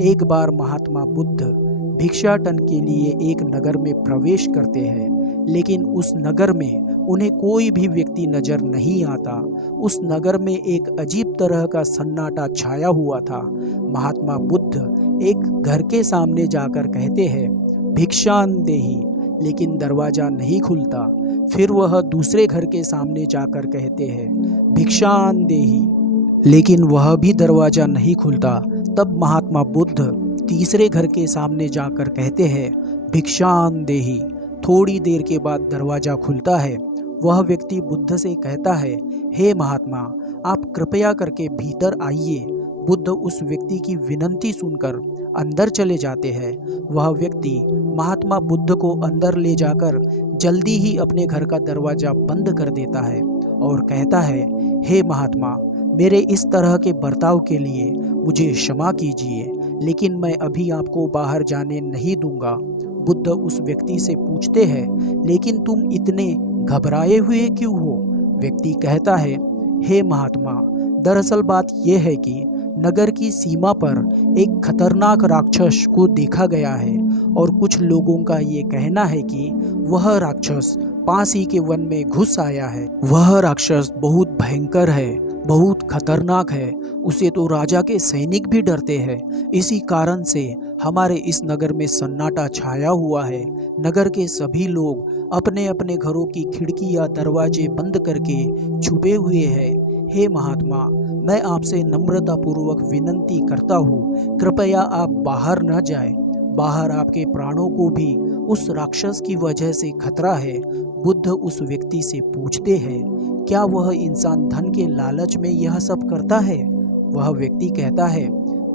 एक बार महात्मा बुद्ध भिक्षाटन के लिए एक नगर में प्रवेश करते हैं, लेकिन उस नगर में उन्हें कोई भी व्यक्ति नजर नहीं आता। उस नगर में एक अजीब तरह का सन्नाटा छाया हुआ था। महात्मा बुद्ध एक घर के सामने जाकर कहते हैं, भिक्षान देहि, लेकिन दरवाजा नहीं खुलता। फिर वह दूसरे घर के सामने जाकर कहते हैं, भिक्षान देहि, लेकिन वह भी दरवाजा नहीं खुलता। तब महात्मा बुद्ध तीसरे घर के सामने जाकर कहते हैं, भिक्षान देहि। थोड़ी देर के बाद दरवाजा खुलता है। वह व्यक्ति बुद्ध से कहता है, हे महात्मा, आप कृपया करके भीतर आइए। बुद्ध उस व्यक्ति की विनती सुनकर अंदर चले जाते हैं। वह व्यक्ति महात्मा बुद्ध को अंदर ले जाकर जल्दी ही अपने घर का दरवाजा बंद कर देता है और कहता है, हे महात्मा, मेरे इस तरह के बर्ताव के लिए मुझे क्षमा कीजिए, लेकिन मैं अभी आपको बाहर जाने नहीं दूंगा। बुद्ध उस व्यक्ति से पूछते हैं, लेकिन तुम इतने घबराए हुए क्यों हो? व्यक्ति कहता है, हे महात्मा, दरअसल बात यह है कि नगर की सीमा पर एक खतरनाक राक्षस को देखा गया है और कुछ लोगों का ये कहना है कि वह राक्षस पास ही के वन में घुस आया है। वह राक्षस बहुत भयंकर है, बहुत खतरनाक है। उसे तो राजा के सैनिक भी डरते हैं। इसी कारण से हमारे इस नगर में सन्नाटा छाया हुआ है। नगर के सभी लोग अपने अपने घरों की खिड़की या दरवाजे बंद करके छुपे हुए हैं। हे महात्मा, मैं आपसे नम्रतापूर्वक विनती करता हूँ, कृपया आप बाहर न जाएं। बाहर आपके प्राणों को भी उस राक्षस की वजह से खतरा है। बुद्ध उस व्यक्ति से पूछते हैं, क्या वह इंसान धन के लालच में यह सब करता है? वह व्यक्ति कहता है,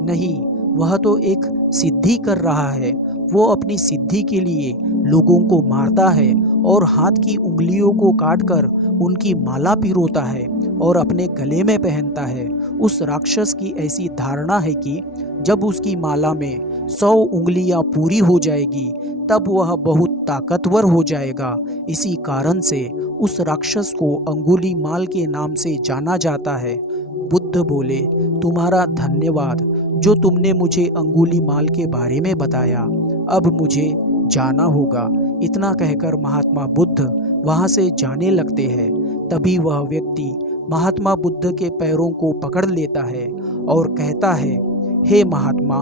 नहीं, वह तो एक सिद्धि कर रहा है। वो अपनी सिद्धि के लिए लोगों को मारता है और हाथ की उंगलियों को काटकर उनकी माला पिरोता है और अपने गले में पहनता है। उस राक्षस की ऐसी धारणा है कि जब उसकी माला में 100 उंगलियां पूरी हो जाएगी तब वह बहुत ताकतवर हो जाएगा। इसी कारण से उस राक्षस को अंगुलीमाल के नाम से जाना जाता है। बुद्ध बोले, तुम्हारा धन्यवाद जो तुमने मुझे अंगुलीमाल के बारे में बताया। अब मुझे जाना होगा। इतना कहकर महात्मा बुद्ध वहां से जाने लगते हैं। तभी वह व्यक्ति महात्मा बुद्ध के पैरों को पकड़ लेता है और कहता है, हे महात्मा,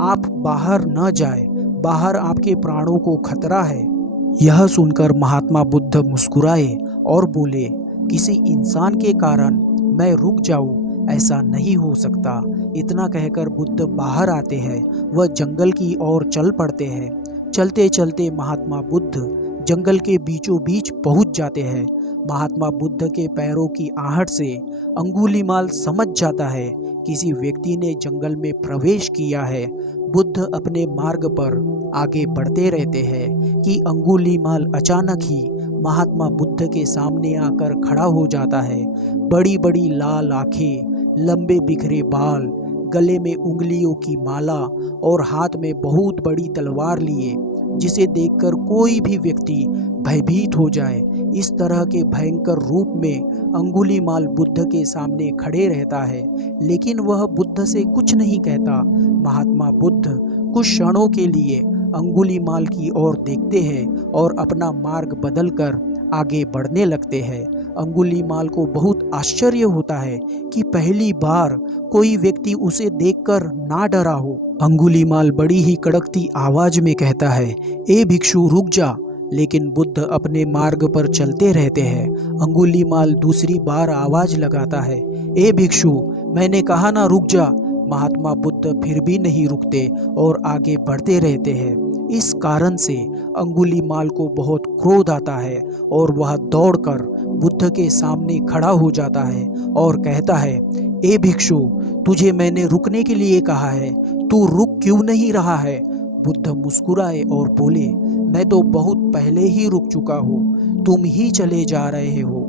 आप बाहर न जाएं, बाहर आपके प्राणों को खतरा है। यह सुनकर महात्मा बुद्ध मुस्कुराए और बोले, किसी इंसान के कारण मैं रुक जाऊं, ऐसा नहीं हो सकता। इतना कहकर बुद्ध बाहर आते हैं। वह जंगल की ओर चल पड़ते हैं। चलते चलते महात्मा बुद्ध जंगल के बीचों बीच पहुंच जाते हैं। महात्मा बुद्ध के पैरों की आहट से अंगुलीमाल समझ जाता है किसी व्यक्ति ने जंगल में प्रवेश किया है। बुद्ध अपने मार्ग पर आगे बढ़ते रहते हैं कि अंगुलीमाल अचानक ही महात्मा बुद्ध के सामने आकर खड़ा हो जाता है। बड़ी बड़ी लाल आंखें, लंबे बिखरे बाल, गले में उंगलियों की माला और हाथ में बहुत बड़ी तलवार लिए, जिसे देखकर कोई भी व्यक्ति भयभीत हो जाए। इस तरह के भयंकर रूप में अंगुलीमाल बुद्ध के सामने खड़े रहता है, लेकिन वह बुद्ध से कुछ नहीं कहता। महात्मा बुद्ध कुछ क्षणों के लिए अंगुलीमाल की ओर देखते हैं और अपना मार्ग बदलकर आगे बढ़ने लगते हैं। अंगुलीमाल को बहुत आश्चर्य होता है कि पहली बार कोई व्यक्ति उसे देखकर ना डरा हो। अंगुलीमाल बड़ी ही कड़कती आवाज में कहता है, ए भिक्षु, रुक जा। लेकिन बुद्ध अपने मार्ग पर चलते रहते हैं। अंगुलीमाल दूसरी बार आवाज लगाता है, ए भिक्षु, मैंने कहा ना रुक जा। महात्मा बुद्ध फिर भी नहीं रुकते और आगे बढ़ते रहते हैं। इस कारण से अंगुलीमाल को बहुत क्रोध आता है और वह दौड़कर बुद्ध के सामने खड़ा हो जाता है और कहता है, ए भिक्षु, तुझे मैंने रुकने के लिए कहा है, तू रुक क्यों नहीं रहा है? बुद्ध मुस्कुराए और बोले, मैं तो बहुत पहले ही रुक चुका हूँ, तुम ही चले जा रहे हो।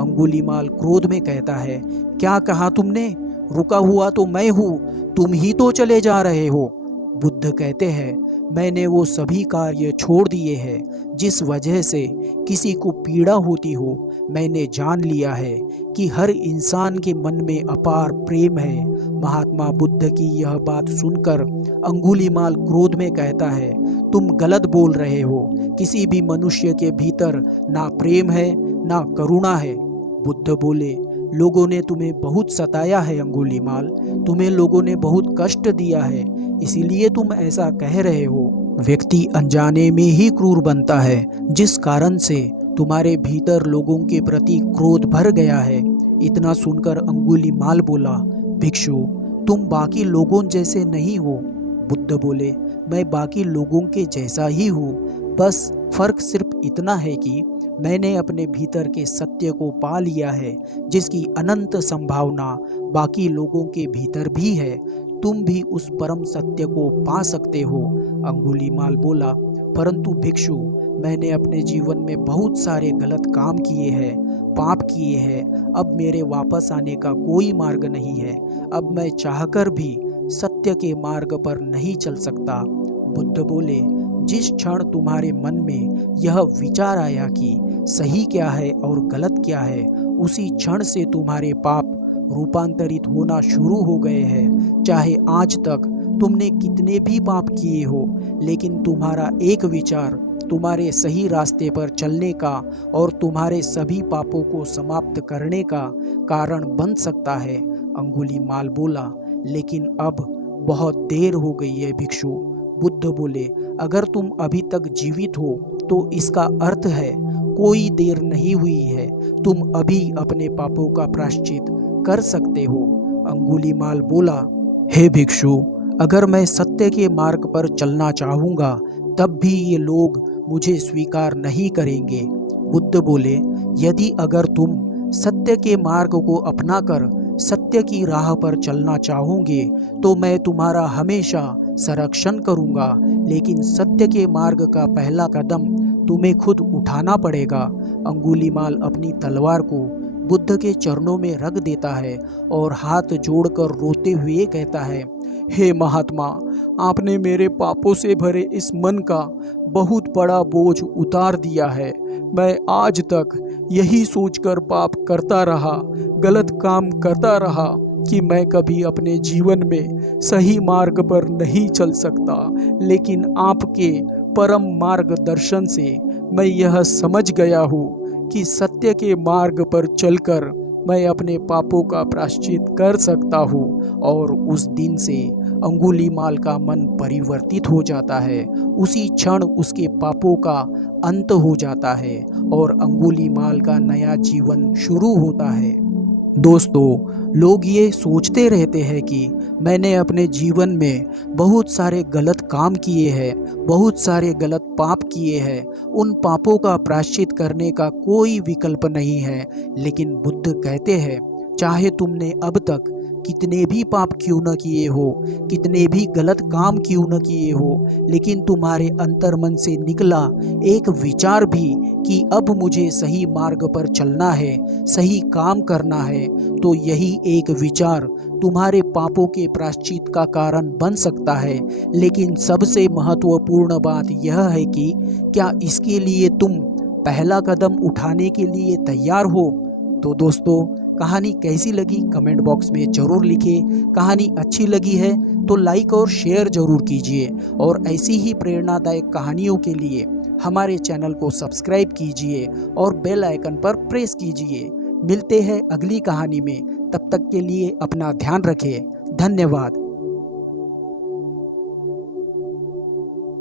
अंगुलीमाल क्रोध में कहता है, क्या कहा तुमने? रुका हुआ तो मैं हूँ, तुम ही तो चले जा रहे हो। बुद्ध कहते हैं, मैंने वो सभी कार्य छोड़ दिए हैं जिस वजह से किसी को पीड़ा होती हो। मैंने जान लिया है कि हर इंसान के मन में अपार प्रेम है। महात्मा बुद्ध की यह बात सुनकर अंगुलीमाल क्रोध में कहता है, तुम गलत बोल रहे हो। किसी भी मनुष्य के भीतर ना प्रेम है ना करुणा है। बुद्ध बोले, लोगों ने तुम्हें बहुत सताया है अंगुलीमाल, तुम्हें लोगों ने बहुत कष्ट दिया है, इसीलिए तुम ऐसा कह रहे हो। व्यक्ति अनजाने में ही क्रूर बनता है, जिस कारण से तुम्हारे भीतर लोगों के प्रति क्रोध भर गया है। इतना सुनकर अंगुलीमाल बोला, भिक्षु तुम बाकी लोगों जैसे नहीं हो। बुद्ध बोले, मैं बाकी लोगों के जैसा ही हूँ, बस फर्क सिर्फ इतना है कि मैंने अपने भीतर के सत्य को पा लिया है, जिसकी अनंत संभावना बाकी लोगों के भीतर भी है। तुम भी उस परम सत्य को पा सकते हो। अंगुलीमाल बोला, परंतु भिक्षु मैंने अपने जीवन में बहुत सारे गलत काम किए हैं, पाप किए हैं। अब मेरे वापस आने का कोई मार्ग नहीं है। अब मैं चाहकर भी सत्य के मार्ग पर नहीं चल सकता। बुद्ध बोले, जिस क्षण तुम्हारे मन में यह विचार आया कि सही क्या है और गलत क्या है, उसी क्षण से तुम्हारे पाप रूपांतरित होना शुरू हो गए हैं। चाहे आज तक तुमने कितने भी पाप किए हो, लेकिन तुम्हारा एक विचार तुम्हारे सही रास्ते पर चलने का और तुम्हारे सभी पापों को समाप्त करने का कारण बन सकता है। अंगुलीमाल बोला, लेकिन अब बहुत देर हो गई है भिक्षु। बुद्ध बोले, अगर तुम अभी तक जीवित हो तो इसका अर्थ है कोई देर नहीं हुई है। तुम अभी अपने पापों का प्रायश्चित कर सकते हो। अंगुलीमाल बोला, हे भिक्षु, अगर मैं सत्य के मार्ग पर चलना चाहूँगा तब भी ये लोग मुझे स्वीकार नहीं करेंगे। बुद्ध बोले, यदि अगर तुम सत्य के मार्ग को अपनाकर सत्य की राह पर चलना चाहोगे तो मैं तुम्हारा हमेशा संरक्षण करूँगा, लेकिन सत्य के मार्ग का पहला कदम तुम्हें खुद उठाना पड़ेगा। अंगुलीमाल अपनी तलवार को बुद्ध के चरणों में रख देता है और हाथ जोड़कर रोते हुए कहता है, हे महात्मा, आपने मेरे पापों से भरे इस मन का बहुत बड़ा बोझ उतार दिया है। मैं आज तक यही सोचकर पाप करता रहा, गलत काम करता रहा कि मैं कभी अपने जीवन में सही मार्ग पर नहीं चल सकता, लेकिन आपके परम मार्गदर्शन से मैं यह समझ गया हूँ कि सत्य के मार्ग पर चलकर मैं अपने पापों का प्रायश्चित कर सकता हूँ। और उस दिन से अंगुलीमाल का मन परिवर्तित हो जाता है। उसी क्षण उसके पापों का अंत हो जाता है और अंगुलीमाल का नया जीवन शुरू होता है। दोस्तों, लोग ये सोचते रहते हैं कि मैंने अपने जीवन में बहुत सारे गलत काम किए हैं, बहुत सारे गलत पाप किए हैं, उन पापों का प्रायश्चित करने का कोई विकल्प नहीं है। लेकिन बुद्ध कहते हैं, चाहे तुमने अब तक कितने भी पाप क्यों न किए हो, कितने भी गलत काम क्यों न किए हो, लेकिन तुम्हारे अंतर्मन से निकला एक विचार भी कि अब मुझे सही मार्ग पर चलना है, सही काम करना है, तो यही एक विचार तुम्हारे पापों के प्रायश्चित का कारण बन सकता है। लेकिन सबसे महत्वपूर्ण बात यह है कि क्या इसके लिए तुम पहला कदम उठाने के लिए तैयार हो। तो दोस्तों, कहानी कैसी लगी कमेंट बॉक्स में ज़रूर लिखें। कहानी अच्छी लगी है तो लाइक और शेयर ज़रूर कीजिए और ऐसी ही प्रेरणादायक कहानियों के लिए हमारे चैनल को सब्सक्राइब कीजिए और बेल आइकन पर प्रेस कीजिए। मिलते हैं अगली कहानी में, तब तक के लिए अपना ध्यान रखें। धन्यवाद।